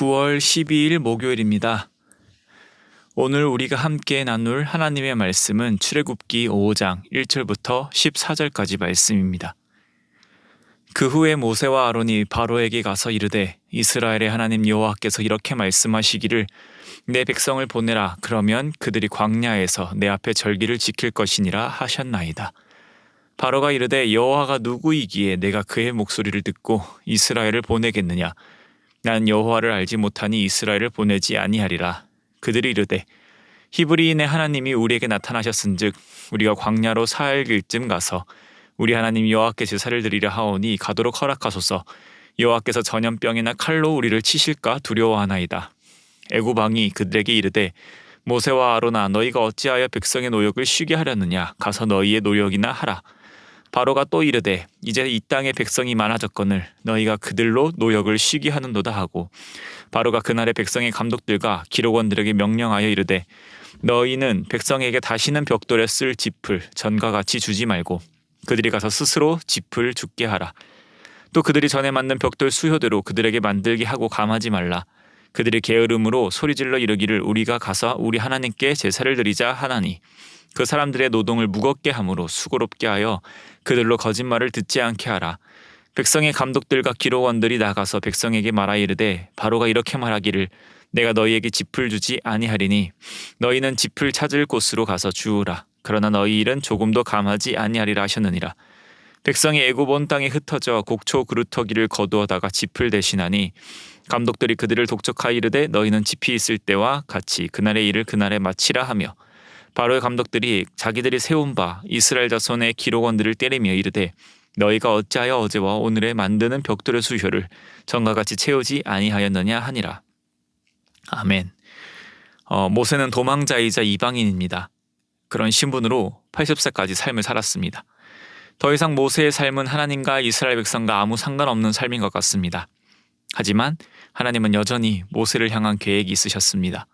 9월 12일 목요일입니다. 오늘 우리가 함께 나눌 하나님의 말씀은 출애굽기 5장 1절부터 14절까지 말씀입니다. 그 후에 모세와 아론이 바로에게 가서 이르되 이스라엘의 하나님 여호와께서 이렇게 말씀하시기를 내 백성을 보내라. 그러면 그들이 광야에서 내 앞에 절기를 지킬 것이니라 하셨나이다. 바로가 이르되 여호와가 누구이기에 내가 그의 목소리를 듣고 이스라엘을 보내겠느냐. 난 여호와를 알지 못하니 이스라엘을 보내지 아니하리라. 그들이 이르되 히브리인의 하나님이 우리에게 나타나셨은즉 우리가 광야로 사흘길쯤 가서 우리 하나님 여호와께 제사를 드리려 하오니 가도록 허락하소서. 여호와께서 전염병이나 칼로 우리를 치실까 두려워하나이다. 애굽 왕이 그들에게 이르되 모세와 아론아 너희가 어찌하여 백성의 노역을 쉬게 하려느냐. 가서 너희의 노역이나 하라. 바로가 또 이르되 이제 이 땅에 백성이 많아졌거늘 너희가 그들로 노역을 쉬게 하는도다 하고 바로가 그날의 백성의 감독들과 기록원들에게 명령하여 이르되 너희는 백성에게 다시는 벽돌에 쓸 짚을 전과 같이 주지 말고 그들이 가서 스스로 짚을 줍게 하라. 또 그들이 전에 만든 벽돌 수효대로 그들에게 만들게 하고 감하지 말라. 그들이 게으름으로 소리질러 이르기를 우리가 가서 우리 하나님께 제사를 드리자 하나니 그 사람들의 노동을 무겁게 함으로 수고롭게 하여 그들로 거짓말을 듣지 않게 하라. 백성의 감독들과 기록원들이 나가서 백성에게 말하 이르되 바로가 이렇게 말하기를 내가 너희에게 짚을 주지 아니하리니 너희는 짚을 찾을 곳으로 가서 주우라. 그러나 너희 일은 조금도 감하지 아니하리라 하셨느니라. 백성이 애굽 온 땅에 흩어져 곡초 그루터기를 거두어다가 짚을 대신하니 감독들이 그들을 독촉하여 이르되 너희는 짚이 있을 때와 같이 그날의 일을 그날에 마치라 하며 바로의 감독들이 자기들이 세운 바 이스라엘 자손의 기록원들을 때리며 이르되 너희가 어찌하여 어제와 오늘에 만드는 벽돌의 수효를 전과 같이 채우지 아니하였느냐 하니라. 아멘. 모세는 도망자이자 이방인입니다. 그런 신분으로 80세까지 삶을 살았습니다. 더 이상 모세의 삶은 하나님과 이스라엘 백성과 아무 상관없는 삶인 것 같습니다. 하지만 하나님은 여전히 모세를 향한 계획이 있으셨습니다.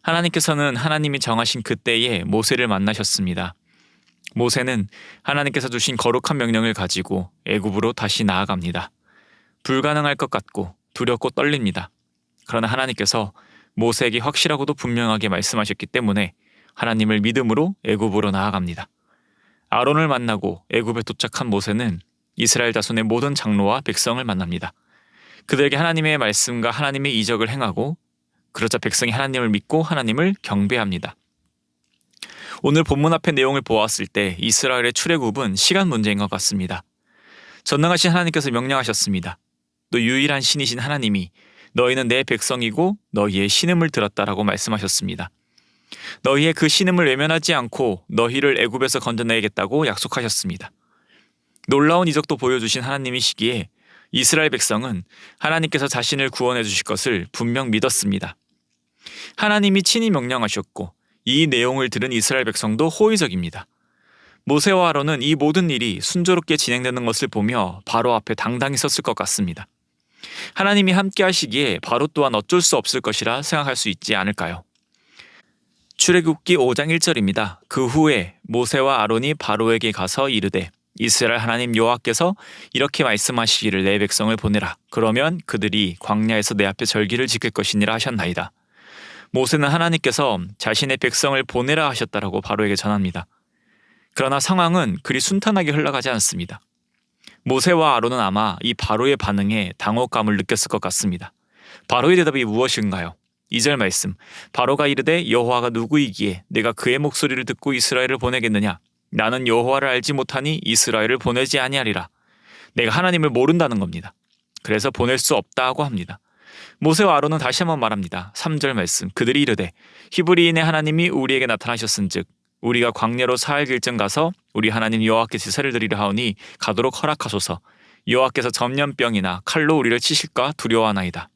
하나님께서는 하나님이 정하신 그때에 모세를 만나셨습니다. 모세는 하나님께서 주신 거룩한 명령을 가지고 애굽으로 다시 나아갑니다. 불가능할 것 같고 두렵고 떨립니다. 그러나 하나님께서 모세에게 확실하고도 분명하게 말씀하셨기 때문에 하나님을 믿음으로 애굽으로 나아갑니다. 아론을 만나고 애굽에 도착한 모세는 이스라엘 자손의 모든 장로와 백성을 만납니다. 그들에게 하나님의 말씀과 하나님의 이적을 행하고 그러자 백성이 하나님을 믿고 하나님을 경배합니다. 오늘 본문 앞의 내용을 보았을 때 이스라엘의 출애굽은 시간 문제인 것 같습니다. 전능하신 하나님께서 명령하셨습니다. 또 유일한 신이신 하나님이 너희는 내 백성이고 너희의 신음을 들었다라고 말씀하셨습니다. 너희의 그 신음을 외면하지 않고 너희를 애굽에서 건져내겠다고 약속하셨습니다. 놀라운 이적도 보여주신 하나님이시기에 이스라엘 백성은 하나님께서 자신을 구원해 주실 것을 분명 믿었습니다. 하나님이 친히 명령하셨고 이 내용을 들은 이스라엘 백성도 호의적입니다. 모세와 아론은 이 모든 일이 순조롭게 진행되는 것을 보며 바로 앞에 당당히 섰을 것 같습니다. 하나님이 함께 하시기에 바로 또한 어쩔 수 없을 것이라 생각할 수 있지 않을까요? 출애굽기 5장 1절입니다. 그 후에 모세와 아론이 바로에게 가서 이르되 이스라엘 하나님 여호와께서 이렇게 말씀하시기를 내 백성을 보내라. 그러면 그들이 광야에서 내 앞에 절기를 지킬 것이니라 하셨나이다. 모세는 하나님께서 자신의 백성을 보내라 하셨다라고 바로에게 전합니다. 그러나 상황은 그리 순탄하게 흘러가지 않습니다. 모세와 아론은 아마 이 바로의 반응에 당혹감을 느꼈을 것 같습니다. 바로의 대답이 무엇인가요? 2절 말씀. 바로가 이르되 여호와가 누구이기에 내가 그의 목소리를 듣고 이스라엘을 보내겠느냐. 나는 여호와를 알지 못하니 이스라엘을 보내지 아니하리라. 내가 하나님을 모른다는 겁니다. 그래서 보낼 수 없다고 합니다. 모세와 아론은 다시 한번 말합니다. 3절 말씀. 그들이 이르되 히브리인의 하나님이 우리에게 나타나셨은즉 우리가 광야로 사흘길쯤 가서 우리 하나님 여호와께 제사를 드리려 하오니 가도록 허락하소서. 여호와께서 전염병이나 칼로 우리를 치실까 두려워하나이다.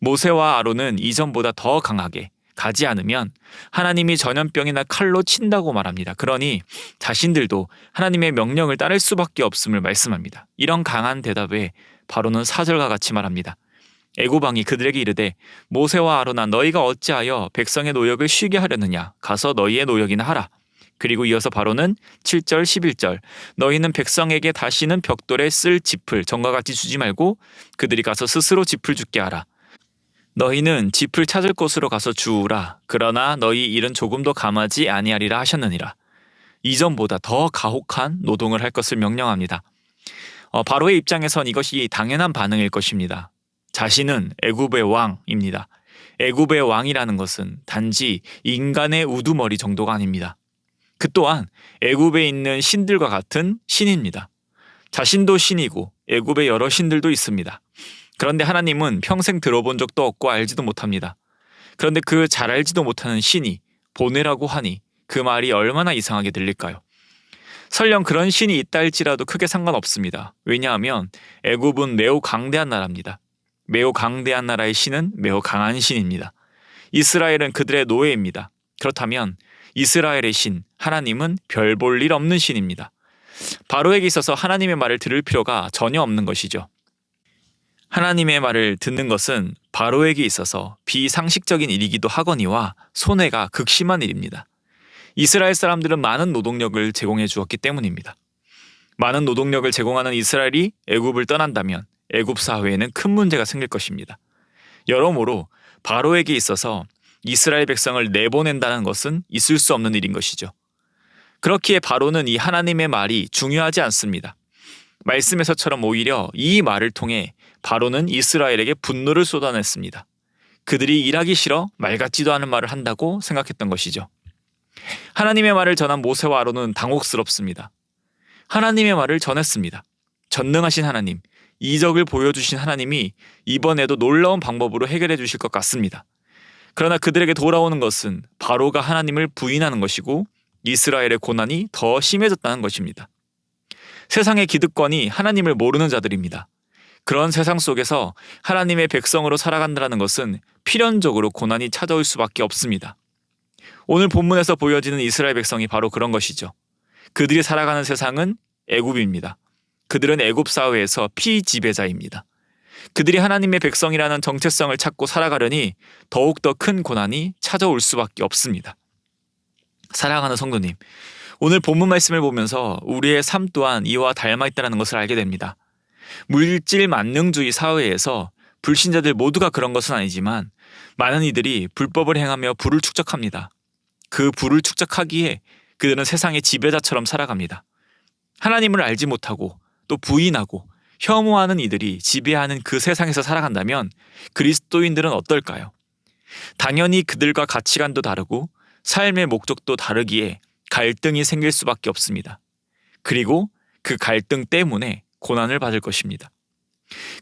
모세와 아론은 이전보다 더 강하게 가지 않으면 하나님이 전염병이나 칼로 친다고 말합니다. 그러니 자신들도 하나님의 명령을 따를 수밖에 없음을 말씀합니다. 이런 강한 대답에 바로는 4절과 같이 말합니다. 애굽 왕이 그들에게 이르되 모세와 아론아 너희가 어찌하여 백성의 노역을 쉬게 하려느냐. 가서 너희의 노역이나 하라. 그리고 이어서 바로는 7절 11절 너희는 백성에게 다시는 벽돌에 쓸 짚을 전과 같이 주지 말고 그들이 가서 스스로 짚을 줍게 하라. 너희는 짚을 찾을 곳으로 가서 주우라. 그러나 너희 일은 조금도 감하지 아니하리라 하셨느니라. 이전보다 더 가혹한 노동을 할 것을 명령합니다. 바로의 입장에선 이것이 당연한 반응일 것입니다. 자신은 애굽의 왕입니다. 애굽의 왕이라는 것은 단지 인간의 우두머리 정도가 아닙니다. 그 또한 애굽에 있는 신들과 같은 신입니다. 자신도 신이고 애굽에 여러 신들도 있습니다. 그런데 하나님은 평생 들어본 적도 없고 알지도 못합니다. 그런데 그 잘 알지도 못하는 신이 보내라고 하니 그 말이 얼마나 이상하게 들릴까요? 설령 그런 신이 있다 할지라도 크게 상관없습니다. 왜냐하면 애굽은 매우 강대한 나라입니다. 매우 강대한 나라의 신은 매우 강한 신입니다. 이스라엘은 그들의 노예입니다. 그렇다면 이스라엘의 신, 하나님은 별 볼 일 없는 신입니다. 바로에게 있어서 하나님의 말을 들을 필요가 전혀 없는 것이죠. 하나님의 말을 듣는 것은 바로에게 있어서 비상식적인 일이기도 하거니와 손해가 극심한 일입니다. 이스라엘 사람들은 많은 노동력을 제공해 주었기 때문입니다. 많은 노동력을 제공하는 이스라엘이 애굽을 떠난다면 애굽 사회에는 큰 문제가 생길 것입니다. 여러모로 바로에게 있어서 이스라엘 백성을 내보낸다는 것은 있을 수 없는 일인 것이죠. 그렇기에 바로는 이 하나님의 말이 중요하지 않습니다. 말씀에서처럼 오히려 이 말을 통해 바로는 이스라엘에게 분노를 쏟아냈습니다. 그들이 일하기 싫어 말 같지도 않은 말을 한다고 생각했던 것이죠. 하나님의 말을 전한 모세와 아론은 당혹스럽습니다. 하나님의 말을 전했습니다. 전능하신 하나님, 이적을 보여주신 하나님이 이번에도 놀라운 방법으로 해결해 주실 것 같습니다. 그러나 그들에게 돌아오는 것은 바로가 하나님을 부인하는 것이고 이스라엘의 고난이 더 심해졌다는 것입니다. 세상의 기득권이 하나님을 모르는 자들입니다. 그런 세상 속에서 하나님의 백성으로 살아간다는 것은 필연적으로 고난이 찾아올 수밖에 없습니다. 오늘 본문에서 보여지는 이스라엘 백성이 바로 그런 것이죠. 그들이 살아가는 세상은 애굽입니다. 그들은 애굽 사회에서 피지배자입니다. 그들이 하나님의 백성이라는 정체성을 찾고 살아가려니 더욱더 큰 고난이 찾아올 수밖에 없습니다. 사랑하는 성도님, 오늘 본문 말씀을 보면서 우리의 삶 또한 이와 닮아있다는 것을 알게 됩니다. 물질 만능주의 사회에서 불신자들 모두가 그런 것은 아니지만 많은 이들이 불법을 행하며 부를 축적합니다. 그 부를 축적하기에 그들은 세상의 지배자처럼 살아갑니다. 하나님을 알지 못하고 또 부인하고 혐오하는 이들이 지배하는 그 세상에서 살아간다면 그리스도인들은 어떨까요? 당연히 그들과 가치관도 다르고 삶의 목적도 다르기에 갈등이 생길 수밖에 없습니다. 그리고 그 갈등 때문에 고난을 받을 것입니다.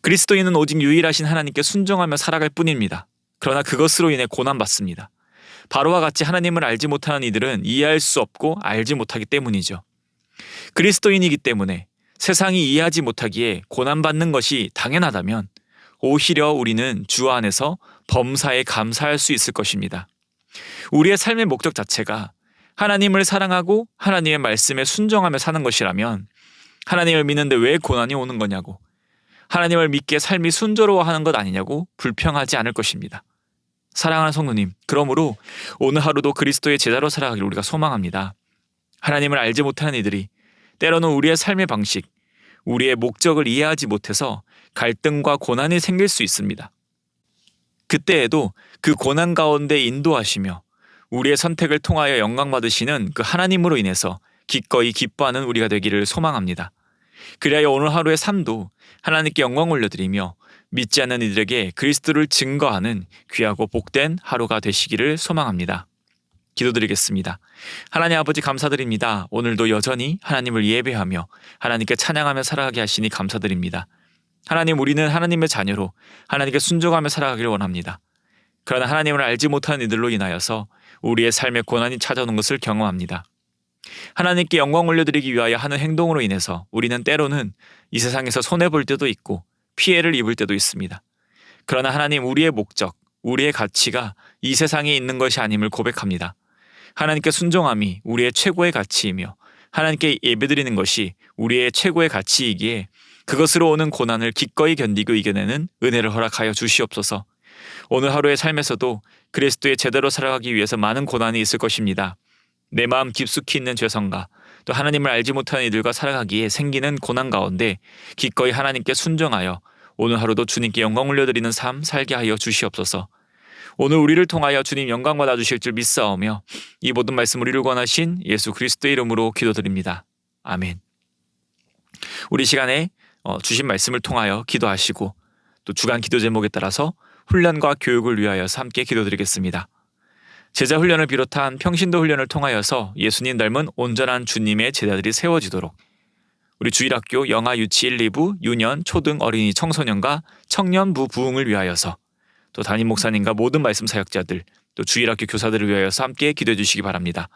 그리스도인은 오직 유일하신 하나님께 순종하며 살아갈 뿐입니다. 그러나 그것으로 인해 고난받습니다. 바로와 같이 하나님을 알지 못하는 이들은 이해할 수 없고 알지 못하기 때문이죠. 그리스도인이기 때문에 세상이 이해하지 못하기에 고난받는 것이 당연하다면 오히려 우리는 주 안에서 범사에 감사할 수 있을 것입니다. 우리의 삶의 목적 자체가 하나님을 사랑하고 하나님의 말씀에 순종하며 사는 것이라면 하나님을 믿는데 왜 고난이 오는 거냐고, 하나님을 믿기에 삶이 순조로워하는 것 아니냐고 불평하지 않을 것입니다. 사랑하는 성도님, 그러므로 오늘 하루도 그리스도의 제자로 살아가길 우리가 소망합니다. 하나님을 알지 못하는 이들이 때로는 우리의 삶의 방식, 우리의 목적을 이해하지 못해서 갈등과 고난이 생길 수 있습니다. 그때에도 그 고난 가운데 인도하시며 우리의 선택을 통하여 영광 받으시는 그 하나님으로 인해서 기꺼이 기뻐하는 우리가 되기를 소망합니다. 그리하여 오늘 하루의 삶도 하나님께 영광 올려드리며 믿지 않는 이들에게 그리스도를 증거하는 귀하고 복된 하루가 되시기를 소망합니다. 기도드리겠습니다. 하나님 아버지 감사드립니다. 오늘도 여전히 하나님을 예배하며 하나님께 찬양하며 살아가게 하시니 감사드립니다. 하나님, 우리는 하나님의 자녀로 하나님께 순종하며 살아가기를 원합니다. 그러나 하나님을 알지 못하는 이들로 인하여서 우리의 삶에 고난이 찾아오는 것을 경험합니다. 하나님께 영광 올려드리기 위하여 하는 행동으로 인해서 우리는 때로는 이 세상에서 손해볼 때도 있고 피해를 입을 때도 있습니다. 그러나 하나님, 우리의 목적, 우리의 가치가 이 세상에 있는 것이 아님을 고백합니다. 하나님께 순종함이 우리의 최고의 가치이며 하나님께 예배드리는 것이 우리의 최고의 가치이기에 그것으로 오는 고난을 기꺼이 견디고 이겨내는 은혜를 허락하여 주시옵소서. 오늘 하루의 삶에서도 그리스도의 제대로 살아가기 위해서 많은 고난이 있을 것입니다. 내 마음 깊숙이 있는 죄성과 또 하나님을 알지 못하는 이들과 살아가기에 생기는 고난 가운데 기꺼이 하나님께 순종하여 오늘 하루도 주님께 영광 올려드리는 삶 살게 하여 주시옵소서. 오늘 우리를 통하여 주님 영광 받아 주실 줄 믿사오며 이 모든 말씀 우리를 권하신 예수 그리스도의 이름으로 기도드립니다. 아멘. 우리 시간에 주신 말씀을 통하여 기도하시고 또 주간 기도 제목에 따라서 훈련과 교육을 위하여서 함께 기도드리겠습니다. 제자 훈련을 비롯한 평신도 훈련을 통하여서 예수님 닮은 온전한 주님의 제자들이 세워지도록 우리 주일학교 영아 유치 1, 2부, 유년, 초등, 어린이, 청소년과 청년부 부흥을 위하여서 또 담임 목사님과 모든 말씀 사역자들 또 주일학교 교사들을 위하여서 함께 기도해 주시기 바랍니다.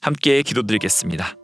함께 기도드리겠습니다.